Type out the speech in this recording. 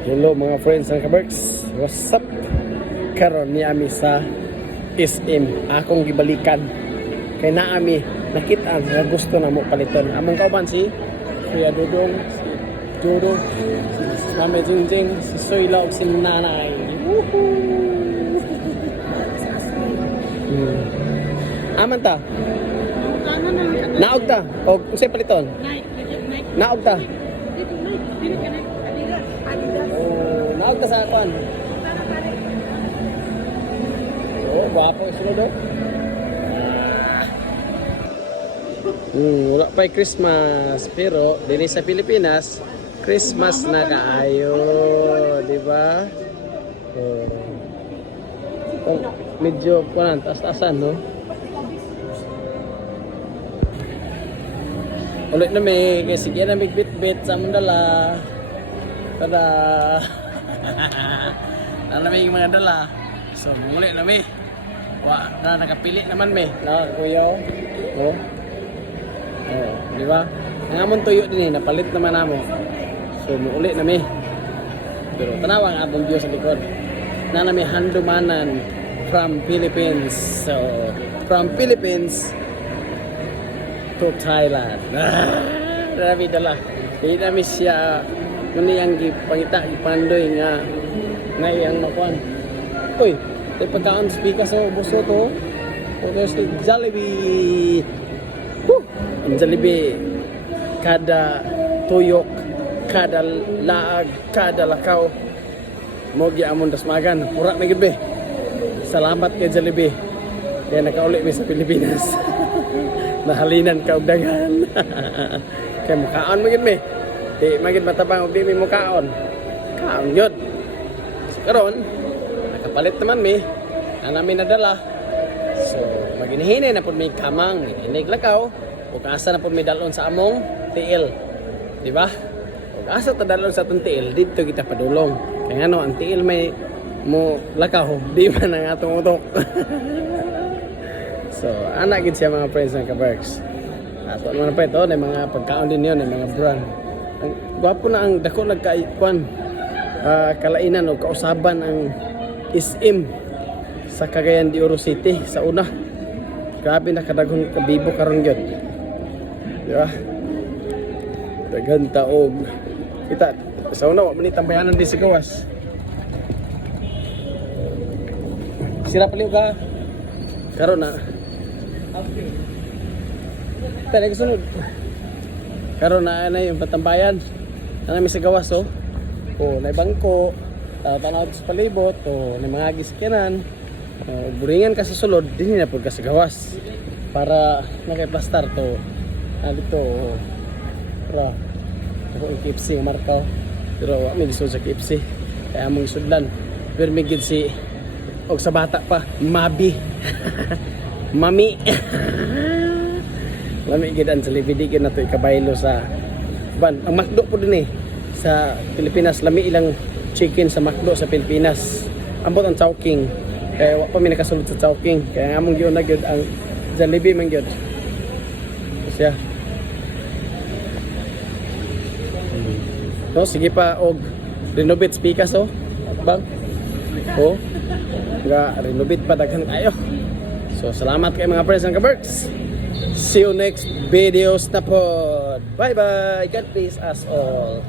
Hello mga friends ng Kaberks. What's up? Karon ni ami sa SM. Akong gibalikan. Kay na ami nakita nga gusto na mo paliton. Among kauban si Kuya Dudong, si Jodo, si Mame Jingjing, si Soyla ug si Nanay. Woohoo! Aman ta? Naog ta? Og unsay paliton? Naog ta? Naog ka sa akuan. Oh, guwapo yung sunod oh. Wala pa'y Christmas. Pero, dili sa Pilipinas, Christmas na kaayo. Diba? Oh, medyo, kunan, taas-taasan, no? Ulit na may, kasi sige na may bit-bit sa mandala. Tada! Ano may mga dala? So, muli na may. Na nakapili naman may. Na, kuya. Oh. Oh, di ba? Nangamon tuyo din eh, napalit naman namo. So, muli na may. Pero tanawa ang abong Diyos sa likod. Na may handumanan from Philippines. So, from Philippines to Thailand. Grabe dala. Hindi namin siya kuni ang gipangita gipandoy nga iyang makuan. Uy, tay pagkaon speaker sa buso to. Okay, si Jollibee. Woo! Ang Jollibee kada tuyok, kada laag, kada lakaw mo giamon dasmagan. Pura na gid be. Salamat kay Jollibee. Kaya nakauli mi sa Pilipinas. Nahalinan ka og daghan. Kay mukaon mo gid me. Di magid matabang og di mi mukaon. Kaon yun. So karon nakapalit naman mi. Ana mi nadala. So maginihinay na pud mi kamang, inig lakaw ug asa na pud mi dalon sa among tiil. Di ba? Ug asa ta dalon sa atong tiil didto kita padulong. Kay ngano ang tiil may mo lakaw di man ang atong utok. So ana gid siya mga friends ng Kaberks. Ato naman pa ito, may mga pagkaon din yun, may mga brand. Ang gwapo na ang dako nagkaikuan, kalainan o kausaban ang SM sa Cagayan de Oro City sa una. Grabe na kadaghang kabibo karon gyud. Di ba? Daghang taog. Kita sa una wa man ni tambayanan di sa gawas. Sira paliw ka. Karon na. Tara kasunod. Karon na yung patambayan. Ana mi sa gawas oh. Oh, nay bangko, tanaw sa palibot, oh, nay mga giskenan. Buringan ka sa sulod, dinhi na pud ka sa gawas. Para nakay-plastar to. Dito oh. Para ako ang KFC ang markaw. Pero wa mi lisod sa KFC. Kaya among isudlan. Pero may gid si og sa bata pa, Mabi. Mami. Lami gid ang Jollibee gid nato ikabaylo sa ban. Ang McDo po din eh sa Pilipinas, lami ilang chicken sa McDo sa Pilipinas. Ambot ang Chowking. Kaya wa pa mi nakasulod sa Chowking. Kaya among giyon na gyud ang Jollibee man gyud. Siya. No, sige pa og renovate speakers oh. Bang. Oh. Nga renovate pa daghan kayo. So salamat kay mga friends ng Kaberks. See you next videos na po. Bye bye. God bless us all.